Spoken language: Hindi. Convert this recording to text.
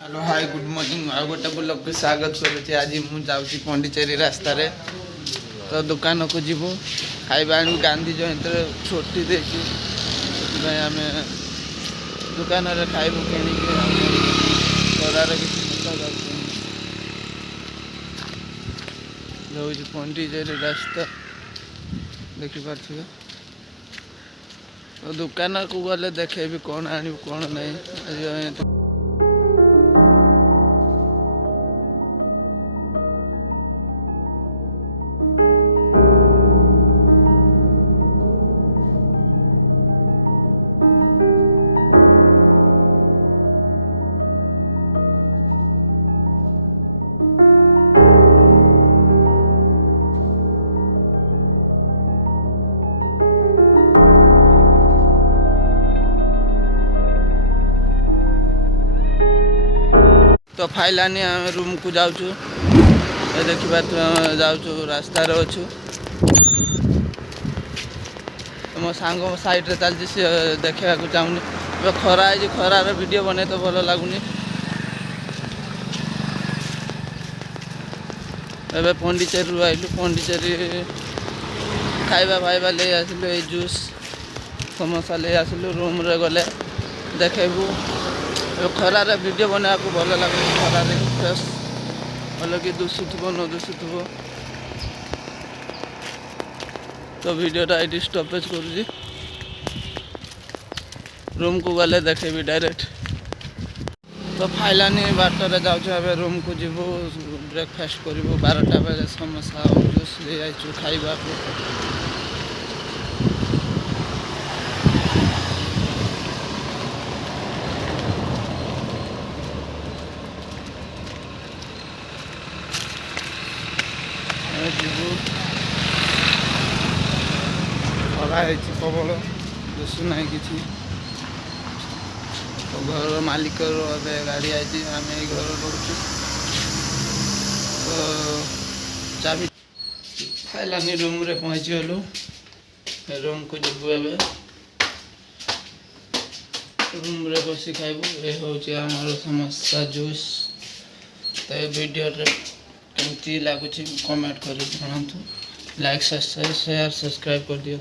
हेलो हाय गुड मॉर्निंग आ गोटे ब्लॉग को स्वागत करुँच। आज मुझे पंडिचेरी रास्तार तो दुकान को जीवु खाଇବା आनी गांधी जयंती छुट्टी देखी आम दुकान खाइबू किणिकार किसी पंडिचेरी रास्ता देखिपे तो दुकान को गले देखेबी कौन आनी कौन नहीं आज तो फाइलानी आम रूम को जाऊँ देखा जाऊँ रास्तार अच्छु तो मो सांग साइड रे चलती सी देखा चाहूनी खरा है खरार वीडियो बने तो भल लगुनि एबे पंडिचेरी आइलु पंडिचेरी खाइबा फाइबा ले आसिलु ए जूस समोसा ले आसिलु रूम रे गले देखेबू खरार वीडियो बना को भल लगे खरार फ्रेश भल कि दुषुव न दुषुव तो वीडियोटा ये स्टपेज करुँगी रूम को गले देखेबी डायरेक्ट तो फाइलानी बाटर जाऊँ रूम को जीवु ब्रेकफास्ट करूँ 12टा बेले समोसा और जूस ले जाइए खाइबा खरा प्रबल दिशुना कि तो घर मालिक गाड़ी आई आम घर रोचु तो चाबी फाइलानी रूम रे पहुँची गलु रूम को जीवु ए रूम रे बसी खाइबू ये हूँ समोसा जूस तो ये वीडियो केमती लगुच कमेंट कर जनातु लाइक शेयर सब्सक्राइब कर दियो।